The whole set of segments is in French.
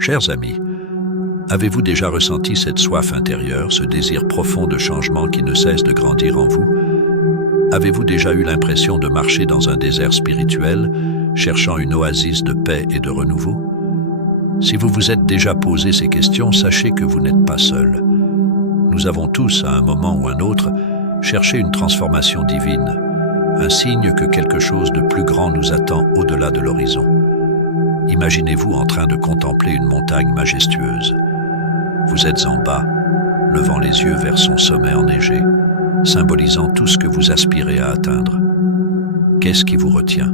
Chers amis, avez-vous déjà ressenti cette soif intérieure, ce désir profond de changement qui ne cesse de grandir en vous? Avez-vous déjà eu l'impression de marcher dans un désert spirituel, cherchant une oasis de paix et de renouveau? Si vous vous êtes déjà posé ces questions, sachez que vous n'êtes pas seul. Nous avons tous, à un moment ou un autre, cherché une transformation divine, un signe que quelque chose de plus grand nous attend au-delà de l'horizon. Imaginez-vous en train de contempler une montagne majestueuse. Vous êtes en bas, levant les yeux vers son sommet enneigé, symbolisant tout ce que vous aspirez à atteindre. Qu'est-ce qui vous retient?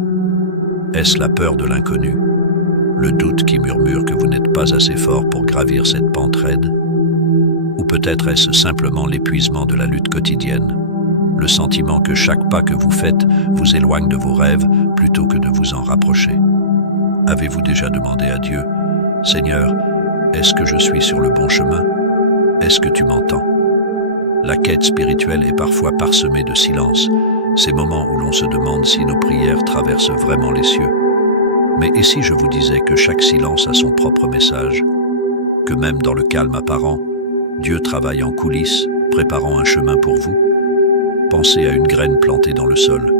Est-ce la peur de l'inconnu? Le doute qui murmure que vous n'êtes pas assez fort pour gravir cette pente raide? Ou peut-être est-ce simplement l'épuisement de la lutte quotidienne, le sentiment que chaque pas que vous faites vous éloigne de vos rêves plutôt que de vous en rapprocher? Avez-vous déjà demandé à Dieu, « Seigneur, est-ce que je suis sur le bon chemin? Est-ce que tu m'entends ?» La quête spirituelle est parfois parsemée de silence, ces moments où l'on se demande si nos prières traversent vraiment les cieux. Mais et si je vous disais que chaque silence a son propre message, que même dans le calme apparent, Dieu travaille en coulisses, préparant un chemin pour vous? Pensez à une graine plantée dans le sol.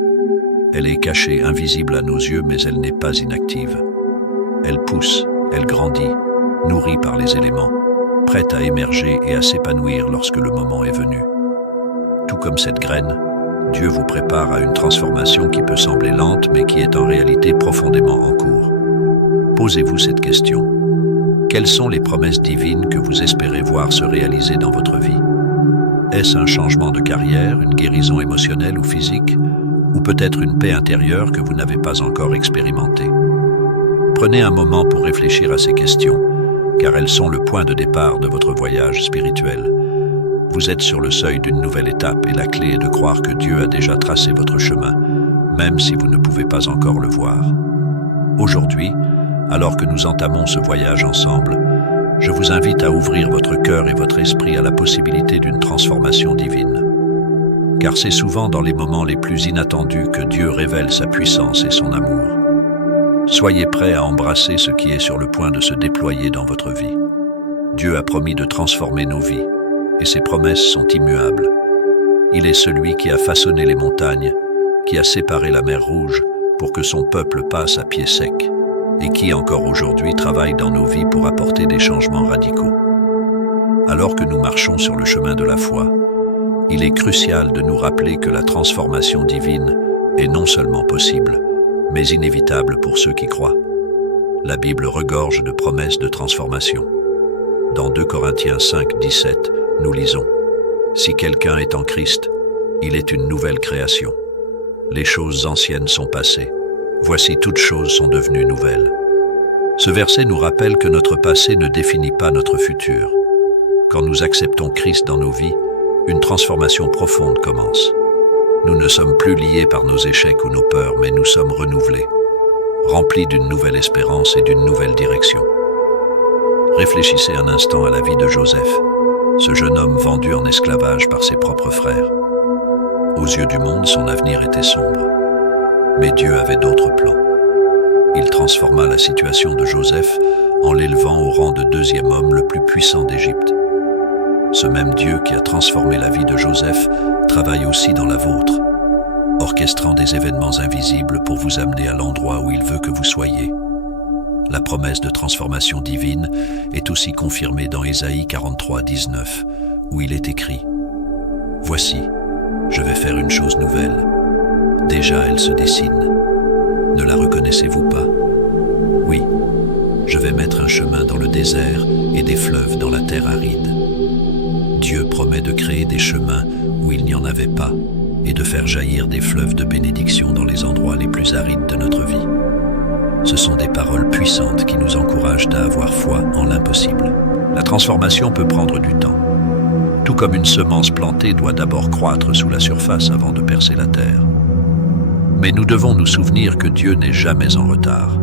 Elle est cachée, invisible à nos yeux, mais elle n'est pas inactive. Elle pousse, elle grandit, nourrie par les éléments, prête à émerger et à s'épanouir lorsque le moment est venu. Tout comme cette graine, Dieu vous prépare à une transformation qui peut sembler lente, mais qui est en réalité profondément en cours. Posez-vous cette question. Quelles sont les promesses divines que vous espérez voir se réaliser dans votre vie? Est-ce un changement de carrière, une guérison émotionnelle ou physique, ou peut-être une paix intérieure que vous n'avez pas encore expérimentée? Prenez un moment pour réfléchir à ces questions, car elles sont le point de départ de votre voyage spirituel. Vous êtes sur le seuil d'une nouvelle étape et la clé est de croire que Dieu a déjà tracé votre chemin, même si vous ne pouvez pas encore le voir. Aujourd'hui, alors que nous entamons ce voyage ensemble, je vous invite à ouvrir votre cœur et votre esprit à la possibilité d'une transformation divine. Car c'est souvent dans les moments les plus inattendus que Dieu révèle sa puissance et son amour. Soyez prêts à embrasser ce qui est sur le point de se déployer dans votre vie. Dieu a promis de transformer nos vies, et ses promesses sont immuables. Il est celui qui a façonné les montagnes, qui a séparé la mer Rouge pour que son peuple passe à pied sec, et qui encore aujourd'hui travaille dans nos vies pour apporter des changements radicaux. Alors que nous marchons sur le chemin de la foi, il est crucial de nous rappeler que la transformation divine est non seulement possible, mais inévitable pour ceux qui croient. La Bible regorge de promesses de transformation. Dans 2 Corinthiens 5, 17, nous lisons « Si quelqu'un est en Christ, il est une nouvelle création. Les choses anciennes sont passées. Voici toutes choses sont devenues nouvelles. » Ce verset nous rappelle que notre passé ne définit pas notre futur. Quand nous acceptons Christ dans nos vies, une transformation profonde commence. Nous ne sommes plus liés par nos échecs ou nos peurs, mais nous sommes renouvelés, remplis d'une nouvelle espérance et d'une nouvelle direction. Réfléchissez un instant à la vie de Joseph, ce jeune homme vendu en esclavage par ses propres frères. Aux yeux du monde, son avenir était sombre. Mais Dieu avait d'autres plans. Il transforma la situation de Joseph en l'élevant au rang de 2e homme le plus puissant d'Égypte. Ce même Dieu qui a transformé la vie de Joseph travaille aussi dans la vôtre, orchestrant des événements invisibles pour vous amener à l'endroit où il veut que vous soyez. La promesse de transformation divine est aussi confirmée dans Ésaïe 43, 19, où il est écrit « Voici, je vais faire une chose nouvelle. Déjà elle se dessine. Ne la reconnaissez-vous pas? Oui, je vais mettre un chemin dans le désert et des fleuves dans la terre aride. » Dieu promet de créer des chemins où il n'y en avait pas et de faire jaillir des fleuves de bénédiction dans les endroits les plus arides de notre vie. Ce sont des paroles puissantes qui nous encouragent à avoir foi en l'impossible. La transformation peut prendre du temps. Tout comme une semence plantée doit d'abord croître sous la surface avant de percer la terre. Mais nous devons nous souvenir que Dieu n'est jamais en retard.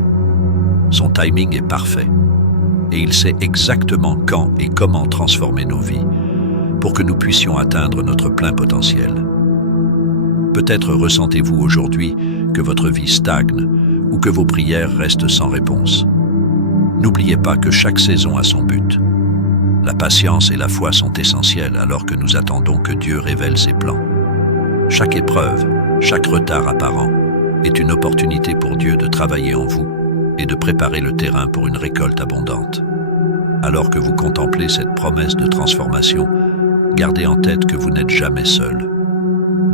Son timing est parfait et il sait exactement quand et comment transformer nos vies pour que nous puissions atteindre notre plein potentiel. Peut-être ressentez-vous aujourd'hui que votre vie stagne ou que vos prières restent sans réponse. N'oubliez n'oubliez pas que chaque saison a son but. La patience et la foi sont essentielles alors que nous attendons que Dieu révèle ses plans. Chaque épreuve, chaque retard apparent est une opportunité pour Dieu de travailler en vous et de préparer le terrain pour une récolte abondante. Alors que vous contemplez cette promesse de transformation, gardez en tête que vous n'êtes jamais seul.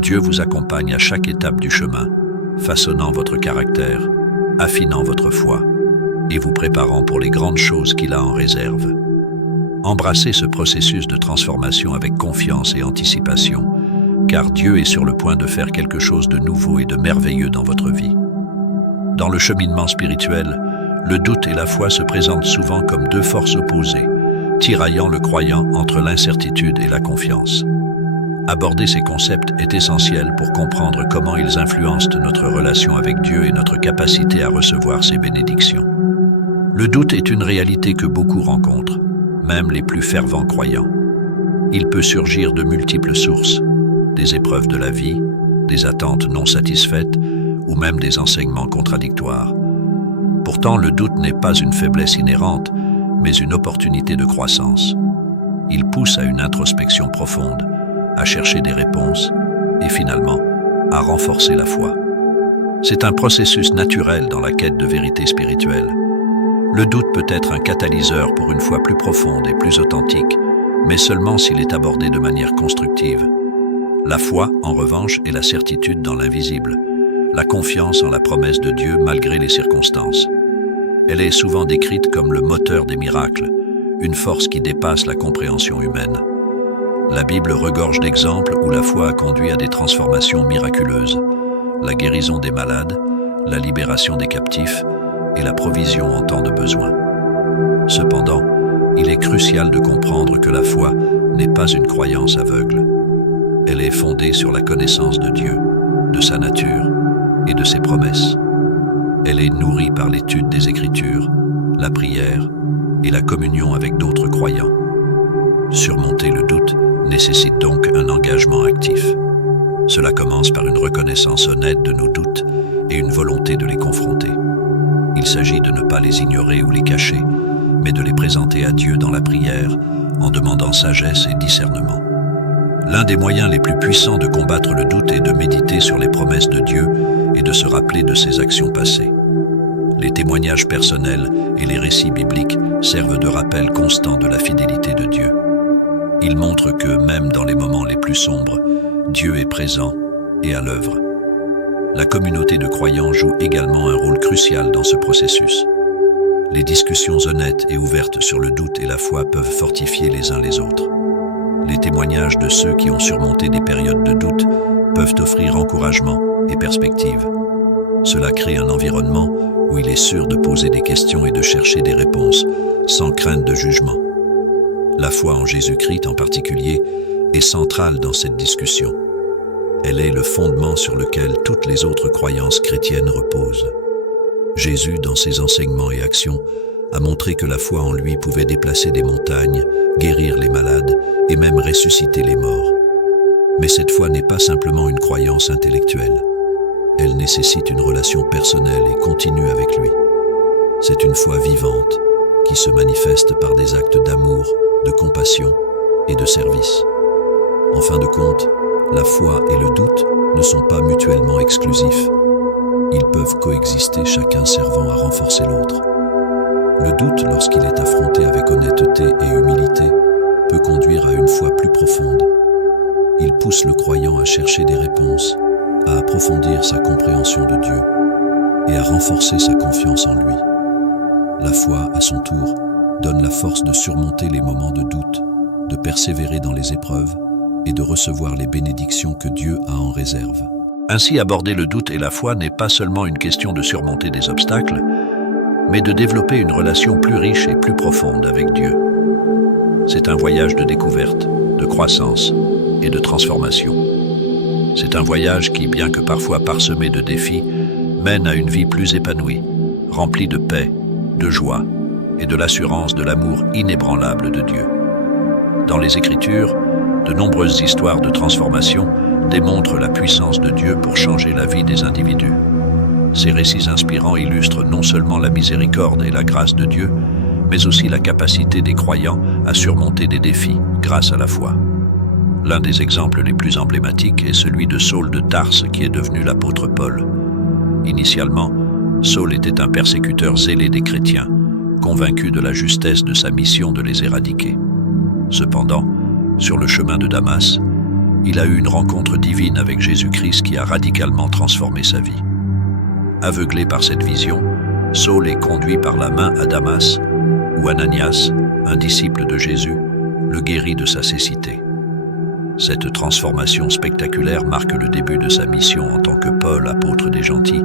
Dieu vous accompagne à chaque étape du chemin, façonnant votre caractère, affinant votre foi et vous préparant pour les grandes choses qu'il a en réserve. Embrassez ce processus de transformation avec confiance et anticipation, car Dieu est sur le point de faire quelque chose de nouveau et de merveilleux dans votre vie. Dans le cheminement spirituel, le doute et la foi se présentent souvent comme deux forces opposées, tiraillant le croyant entre l'incertitude et la confiance. Aborder ces concepts est essentiel pour comprendre comment ils influencent notre relation avec Dieu et notre capacité à recevoir ses bénédictions. Le doute est une réalité que beaucoup rencontrent, même les plus fervents croyants. Il peut surgir de multiples sources, des épreuves de la vie, des attentes non satisfaites ou même des enseignements contradictoires. Pourtant, le doute n'est pas une faiblesse inhérente, mais une opportunité de croissance. Il pousse à une introspection profonde, à chercher des réponses et finalement à renforcer la foi. C'est un processus naturel dans la quête de vérité spirituelle. Le doute peut être un catalyseur pour une foi plus profonde et plus authentique, mais seulement s'il est abordé de manière constructive. La foi, en revanche, est la certitude dans l'invisible, la confiance en la promesse de Dieu malgré les circonstances. Elle est souvent décrite comme le moteur des miracles, une force qui dépasse la compréhension humaine. La Bible regorge d'exemples où la foi a conduit à des transformations miraculeuses, la guérison des malades, la libération des captifs et la provision en temps de besoin. Cependant, il est crucial de comprendre que la foi n'est pas une croyance aveugle. Elle est fondée sur la connaissance de Dieu, de sa nature et de ses promesses. Elle est nourrie par l'étude des Écritures, la prière et la communion avec d'autres croyants. Surmonter le doute nécessite donc un engagement actif. Cela commence par une reconnaissance honnête de nos doutes et une volonté de les confronter. Il s'agit de ne pas les ignorer ou les cacher, mais de les présenter à Dieu dans la prière, en demandant sagesse et discernement. L'un des moyens les plus puissants de combattre le doute est de méditer sur les promesses de Dieu et de se rappeler de ses actions passées. Les témoignages personnels et les récits bibliques servent de rappel constant de la fidélité de Dieu. Ils montrent que, même dans les moments les plus sombres, Dieu est présent et à l'œuvre. La communauté de croyants joue également un rôle crucial dans ce processus. Les discussions honnêtes et ouvertes sur le doute et la foi peuvent fortifier les uns les autres. Les témoignages de ceux qui ont surmonté des périodes de doute peuvent offrir encouragement et perspective. Cela crée un environnement où il est sûr de poser des questions et de chercher des réponses sans crainte de jugement. La foi en Jésus-Christ en particulier est centrale dans cette discussion. Elle est le fondement sur lequel toutes les autres croyances chrétiennes reposent. Jésus, dans ses enseignements et actions, a montré que la foi en lui pouvait déplacer des montagnes, guérir les malades et même ressusciter les morts. Mais cette foi n'est pas simplement une croyance intellectuelle. Elle nécessite une relation personnelle et continue avec lui. C'est une foi vivante qui se manifeste par des actes d'amour, de compassion et de service. En fin de compte, la foi et le doute ne sont pas mutuellement exclusifs. Ils peuvent coexister, chacun servant à renforcer l'autre. Le doute, lorsqu'il est affronté avec honnêteté et humilité, peut conduire à une foi plus profonde. Il pousse le croyant à chercher des réponses, à approfondir sa compréhension de Dieu et à renforcer sa confiance en lui. La foi, à son tour, donne la force de surmonter les moments de doute, de persévérer dans les épreuves et de recevoir les bénédictions que Dieu a en réserve. Ainsi, aborder le doute et la foi n'est pas seulement une question de surmonter des obstacles, mais de développer une relation plus riche et plus profonde avec Dieu. C'est un voyage de découverte, de croissance et de transformation. C'est un voyage qui, bien que parfois parsemé de défis, mène à une vie plus épanouie, remplie de paix, de joie et de l'assurance de l'amour inébranlable de Dieu. Dans les Écritures, de nombreuses histoires de transformation démontrent la puissance de Dieu pour changer la vie des individus. Ces récits inspirants illustrent non seulement la miséricorde et la grâce de Dieu, mais aussi la capacité des croyants à surmonter des défis grâce à la foi. L'un des exemples les plus emblématiques est celui de Saul de Tarse qui est devenu l'apôtre Paul. Initialement, Saul était un persécuteur zélé des chrétiens, convaincu de la justesse de sa mission de les éradiquer. Cependant, sur le chemin de Damas, il a eu une rencontre divine avec Jésus-Christ qui a radicalement transformé sa vie. Aveuglé par cette vision, Saul est conduit par la main à Damas, où Ananias, un disciple de Jésus, le guérit de sa cécité. Cette transformation spectaculaire marque le début de sa mission en tant que Paul, apôtre des gentils,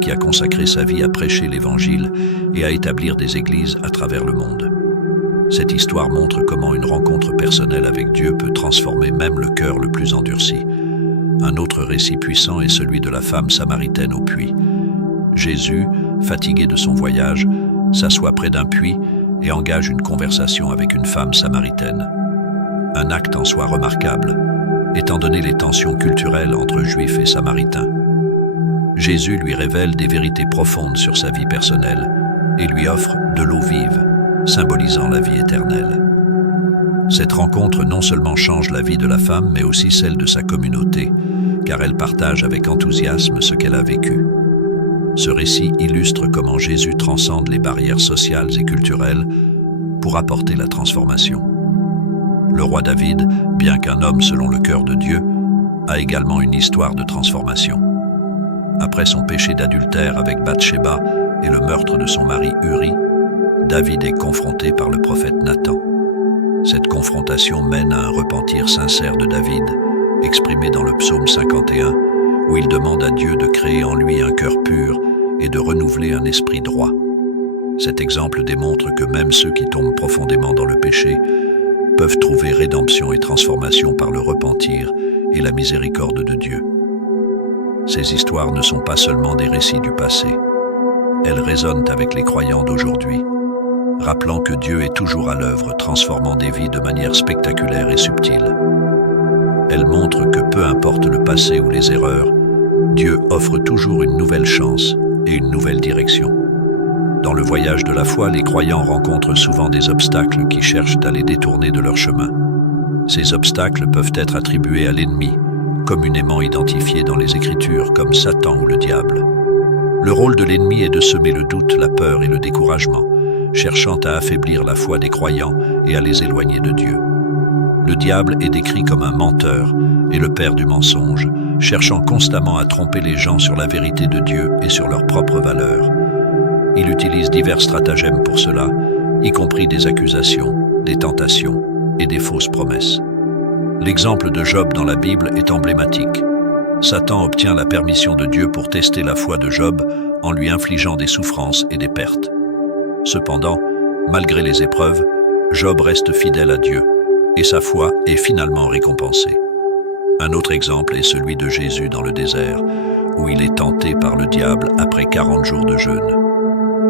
qui a consacré sa vie à prêcher l'Évangile et à établir des églises à travers le monde. Cette histoire montre comment une rencontre personnelle avec Dieu peut transformer même le cœur le plus endurci. Un autre récit puissant est celui de la femme samaritaine au puits. Jésus, fatigué de son voyage, s'assoit près d'un puits et engage une conversation avec une femme samaritaine. Un acte en soi remarquable, étant donné les tensions culturelles entre Juifs et Samaritains. Jésus lui révèle des vérités profondes sur sa vie personnelle et lui offre de l'eau vive, symbolisant la vie éternelle. Cette rencontre non seulement change la vie de la femme, mais aussi celle de sa communauté, car elle partage avec enthousiasme ce qu'elle a vécu. Ce récit illustre comment Jésus transcende les barrières sociales et culturelles pour apporter la transformation. Le roi David, bien qu'un homme selon le cœur de Dieu, a également une histoire de transformation. Après son péché d'adultère avec Bathsheba et le meurtre de son mari Uri, David est confronté par le prophète Nathan. Cette confrontation mène à un repentir sincère de David, exprimé dans le psaume 51, où il demande à Dieu de créer en lui un cœur pur et de renouveler un esprit droit. Cet exemple démontre que même ceux qui tombent profondément dans le péché peuvent trouver rédemption et transformation par le repentir et la miséricorde de Dieu. Ces histoires ne sont pas seulement des récits du passé. Elles résonnent avec les croyants d'aujourd'hui, rappelant que Dieu est toujours à l'œuvre, transformant des vies de manière spectaculaire et subtile. Elles montrent que peu importe le passé ou les erreurs, Dieu offre toujours une nouvelle chance et une nouvelle direction. Dans le voyage de la foi, les croyants rencontrent souvent des obstacles qui cherchent à les détourner de leur chemin. Ces obstacles peuvent être attribués à l'ennemi, communément identifié dans les Écritures comme Satan ou le diable. Le rôle de l'ennemi est de semer le doute, la peur et le découragement, cherchant à affaiblir la foi des croyants et à les éloigner de Dieu. Le diable est décrit comme un menteur et le père du mensonge, cherchant constamment à tromper les gens sur la vérité de Dieu et sur leurs propres valeurs. Il utilise divers stratagèmes pour cela, y compris des accusations, des tentations et des fausses promesses. L'exemple de Job dans la Bible est emblématique. Satan obtient la permission de Dieu pour tester la foi de Job en lui infligeant des souffrances et des pertes. Cependant, malgré les épreuves, Job reste fidèle à Dieu et sa foi est finalement récompensée. Un autre exemple est celui de Jésus dans le désert, où il est tenté par le diable après 40 jours de jeûne.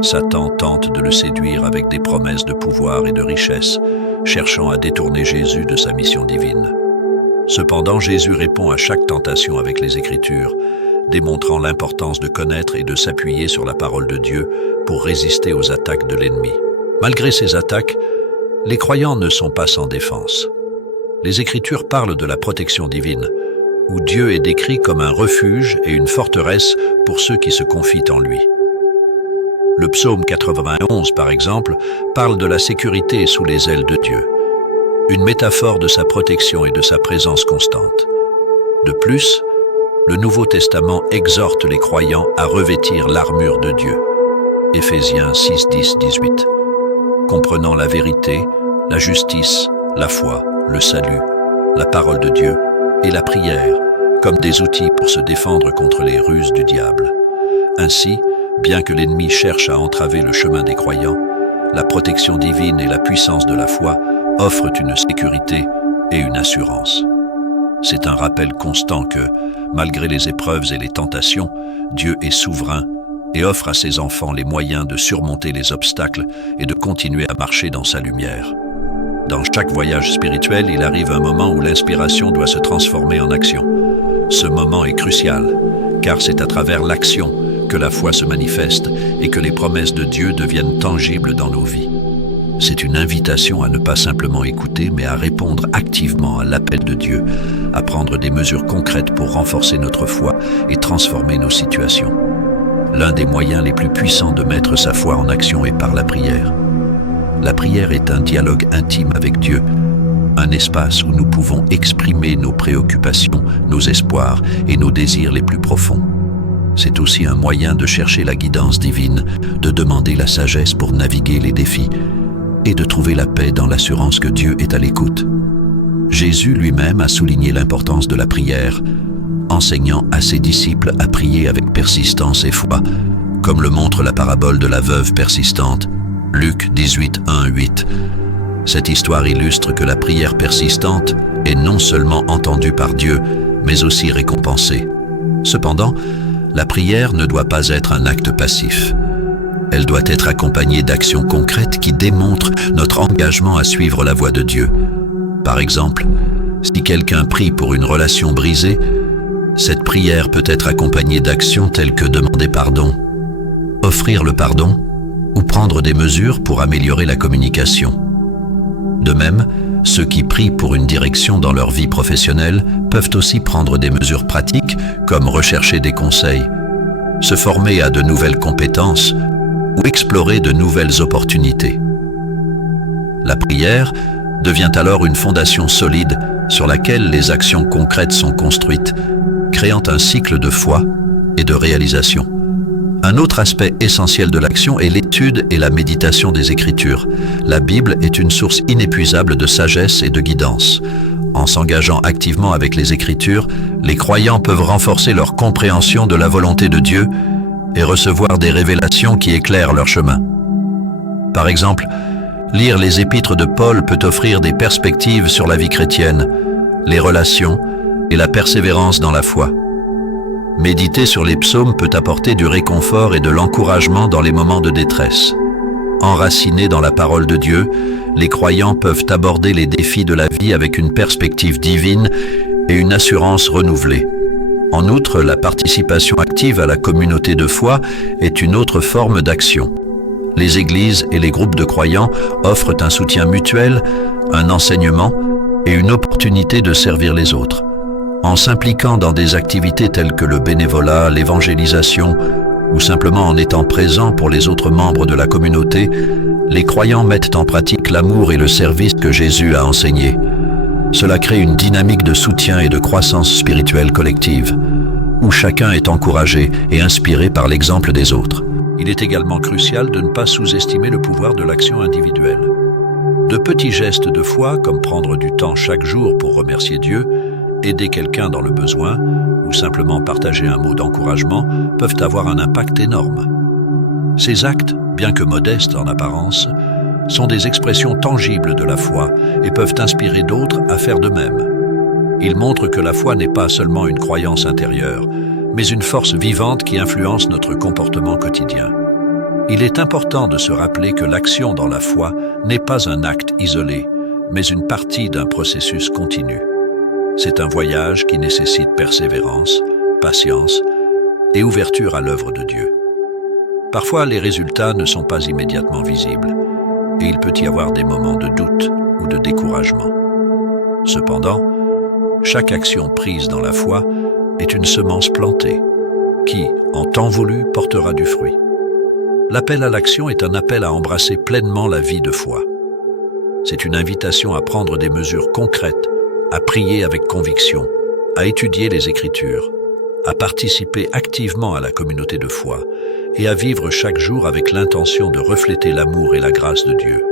Satan tente de le séduire avec des promesses de pouvoir et de richesse, cherchant à détourner Jésus de sa mission divine. Cependant, Jésus répond à chaque tentation avec les Écritures, démontrant l'importance de connaître et de s'appuyer sur la parole de Dieu pour résister aux attaques de l'ennemi. Malgré ces attaques, les croyants ne sont pas sans défense. Les Écritures parlent de la protection divine, où Dieu est décrit comme un refuge et une forteresse pour ceux qui se confient en lui. Le psaume 91, par exemple, parle de la sécurité sous les ailes de Dieu, une métaphore de sa protection et de sa présence constante. De plus, le Nouveau Testament exhorte les croyants à revêtir l'armure de Dieu. Éphésiens 6, 10, 18. Comprenant la vérité, la justice, la foi, le salut, la parole de Dieu et la prière comme des outils pour se défendre contre les ruses du diable. Ainsi, bien que l'ennemi cherche à entraver le chemin des croyants, la protection divine et la puissance de la foi offrent une sécurité et une assurance. C'est un rappel constant que, malgré les épreuves et les tentations, Dieu est souverain et offre à ses enfants les moyens de surmonter les obstacles et de continuer à marcher dans sa lumière. Dans chaque voyage spirituel, il arrive un moment où l'inspiration doit se transformer en action. Ce moment est crucial, car c'est à travers l'action que la foi se manifeste et que les promesses de Dieu deviennent tangibles dans nos vies. C'est une invitation à ne pas simplement écouter, mais à répondre activement à l'appel de Dieu, à prendre des mesures concrètes pour renforcer notre foi et transformer nos situations. L'un des moyens les plus puissants de mettre sa foi en action est par la prière. La prière est un dialogue intime avec Dieu, un espace où nous pouvons exprimer nos préoccupations, nos espoirs et nos désirs les plus profonds. C'est aussi un moyen de chercher la guidance divine, de demander la sagesse pour naviguer les défis et de trouver la paix dans l'assurance que Dieu est à l'écoute. Jésus lui-même a souligné l'importance de la prière, enseignant à ses disciples à prier avec persistance et foi, comme le montre la parabole de la veuve persistante, Luc 18, 1-8. Cette histoire illustre que la prière persistante est non seulement entendue par Dieu, mais aussi récompensée. Cependant, la prière ne doit pas être un acte passif. Elle doit être accompagnée d'actions concrètes qui démontrent notre engagement à suivre la voie de Dieu. Par exemple, si quelqu'un prie pour une relation brisée, cette prière peut être accompagnée d'actions telles que demander pardon, offrir le pardon ou prendre des mesures pour améliorer la communication. De même, ceux qui prient pour une direction dans leur vie professionnelle peuvent aussi prendre des mesures pratiques comme rechercher des conseils, se former à de nouvelles compétences ou explorer de nouvelles opportunités. La prière devient alors une fondation solide sur laquelle les actions concrètes sont construites, créant un cycle de foi et de réalisation. Un autre aspect essentiel de l'action est l'étude et la méditation des Écritures. La Bible est une source inépuisable de sagesse et de guidance. En s'engageant activement avec les Écritures, les croyants peuvent renforcer leur compréhension de la volonté de Dieu et recevoir des révélations qui éclairent leur chemin. Par exemple, lire les épîtres de Paul peut offrir des perspectives sur la vie chrétienne, les relations et la persévérance dans la foi. Méditer sur les psaumes peut apporter du réconfort et de l'encouragement dans les moments de détresse. Enracinés dans la parole de Dieu, les croyants peuvent aborder les défis de la vie avec une perspective divine et une assurance renouvelée. En outre, la participation active à la communauté de foi est une autre forme d'action. Les églises et les groupes de croyants offrent un soutien mutuel, un enseignement et une opportunité de servir les autres. En s'impliquant dans des activités telles que le bénévolat, l'évangélisation ou simplement en étant présents pour les autres membres de la communauté, les croyants mettent en pratique l'amour et le service que Jésus a enseigné. Cela crée une dynamique de soutien et de croissance spirituelle collective, où chacun est encouragé et inspiré par l'exemple des autres. Il est également crucial de ne pas sous-estimer le pouvoir de l'action individuelle. De petits gestes de foi, comme prendre du temps chaque jour pour remercier Dieu, aider quelqu'un dans le besoin ou simplement partager un mot d'encouragement peuvent avoir un impact énorme. Ces actes, bien que modestes en apparence, sont des expressions tangibles de la foi et peuvent inspirer d'autres à faire de même. Ils montrent que la foi n'est pas seulement une croyance intérieure, mais une force vivante qui influence notre comportement quotidien. Il est important de se rappeler que l'action dans la foi n'est pas un acte isolé, mais une partie d'un processus continu. C'est un voyage qui nécessite persévérance, patience et ouverture à l'œuvre de Dieu. Parfois, les résultats ne sont pas immédiatement visibles et il peut y avoir des moments de doute ou de découragement. Cependant, chaque action prise dans la foi est une semence plantée qui, en temps voulu, portera du fruit. L'appel à l'action est un appel à embrasser pleinement la vie de foi. C'est une invitation à prendre des mesures concrètes, à prier avec conviction, à étudier les Écritures, à participer activement à la communauté de foi et à vivre chaque jour avec l'intention de refléter l'amour et la grâce de Dieu.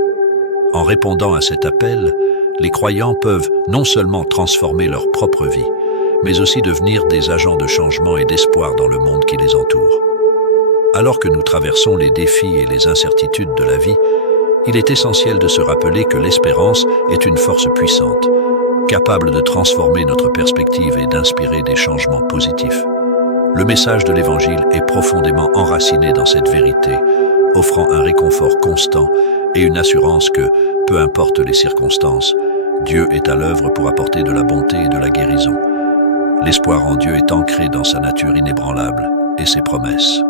En répondant à cet appel, les croyants peuvent non seulement transformer leur propre vie, mais aussi devenir des agents de changement et d'espoir dans le monde qui les entoure. Alors que nous traversons les défis et les incertitudes de la vie, il est essentiel de se rappeler que l'espérance est une force puissante, capable de transformer notre perspective et d'inspirer des changements positifs. Le message de l'Évangile est profondément enraciné dans cette vérité, offrant un réconfort constant et une assurance que, peu importe les circonstances, Dieu est à l'œuvre pour apporter de la bonté et de la guérison. L'espoir en Dieu est ancré dans sa nature inébranlable et ses promesses.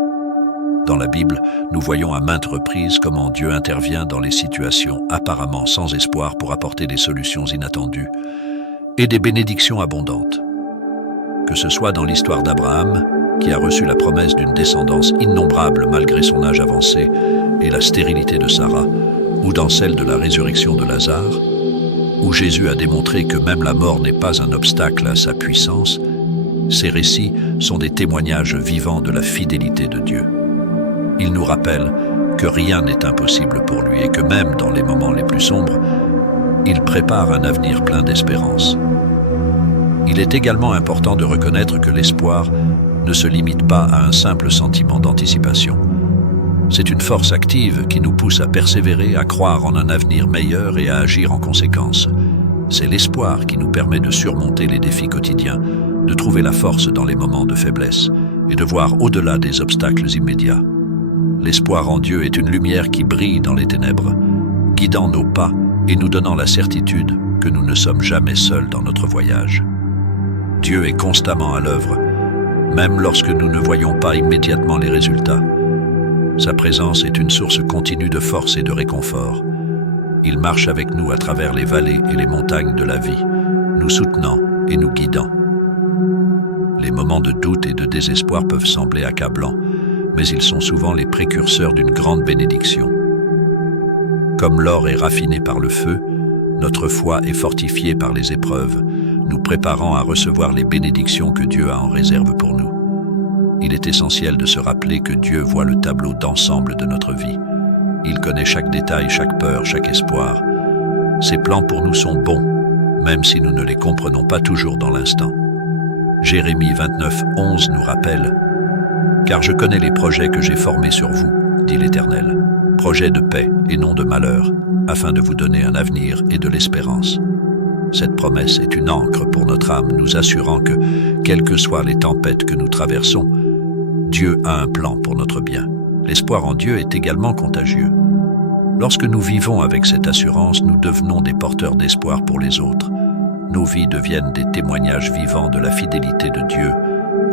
Dans la Bible, nous voyons à maintes reprises comment Dieu intervient dans les situations apparemment sans espoir pour apporter des solutions inattendues et des bénédictions abondantes. Que ce soit dans l'histoire d'Abraham, qui a reçu la promesse d'une descendance innombrable malgré son âge avancé et la stérilité de Sarah, ou dans celle de la résurrection de Lazare, où Jésus a démontré que même la mort n'est pas un obstacle à sa puissance, ces récits sont des témoignages vivants de la fidélité de Dieu. Ils nous rappellent que rien n'est impossible pour lui et que même dans les moments les plus sombres, il prépare un avenir plein d'espérance. Il est également important de reconnaître que l'espoir ne se limite pas à un simple sentiment d'anticipation. C'est une force active qui nous pousse à persévérer, à croire en un avenir meilleur et à agir en conséquence. C'est l'espoir qui nous permet de surmonter les défis quotidiens, de trouver la force dans les moments de faiblesse et de voir au-delà des obstacles immédiats. L'espoir en Dieu est une lumière qui brille dans les ténèbres, guidant nos pas et nous donnant la certitude que nous ne sommes jamais seuls dans notre voyage. Dieu est constamment à l'œuvre, même lorsque nous ne voyons pas immédiatement les résultats. Sa présence est une source continue de force et de réconfort. Il marche avec nous à travers les vallées et les montagnes de la vie, nous soutenant et nous guidant. Les moments de doute et de désespoir peuvent sembler accablants, mais ils sont souvent les précurseurs d'une grande bénédiction. Comme l'or est raffiné par le feu, notre foi est fortifiée par les épreuves, nous préparant à recevoir les bénédictions que Dieu a en réserve pour nous. Il est essentiel de se rappeler que Dieu voit le tableau d'ensemble de notre vie. Il connaît chaque détail, chaque peur, chaque espoir. Ses plans pour nous sont bons, même si nous ne les comprenons pas toujours dans l'instant. Jérémie 29:11 nous rappelle « Car je connais les projets que j'ai formés sur vous, dit l'Éternel, projets de paix et non de malheur, afin de vous donner un avenir et de l'espérance. » Cette promesse est une ancre pour notre âme, nous assurant que, quelles que soient les tempêtes que nous traversons, Dieu a un plan pour notre bien. L'espoir en Dieu est également contagieux. Lorsque nous vivons avec cette assurance, nous devenons des porteurs d'espoir pour les autres. Nos vies deviennent des témoignages vivants de la fidélité de Dieu,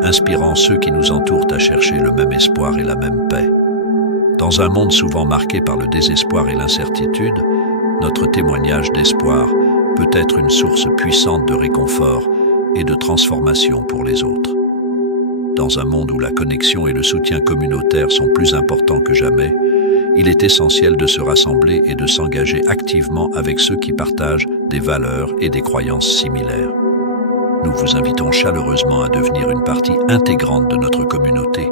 inspirant ceux qui nous entourent à chercher le même espoir et la même paix. Dans un monde souvent marqué par le désespoir et l'incertitude, notre témoignage d'espoir peut être une source puissante de réconfort et de transformation pour les autres. Dans un monde où la connexion et le soutien communautaire sont plus importants que jamais, il est essentiel de se rassembler et de s'engager activement avec ceux qui partagent des valeurs et des croyances similaires. Nous vous invitons chaleureusement à devenir une partie intégrante de notre communauté,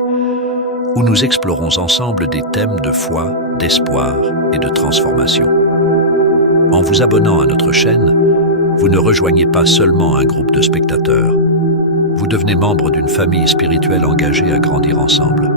où nous explorons ensemble des thèmes de foi, d'espoir et de transformation. En vous abonnant à notre chaîne, vous ne rejoignez pas seulement un groupe de spectateurs, vous devenez membre d'une famille spirituelle engagée à grandir ensemble.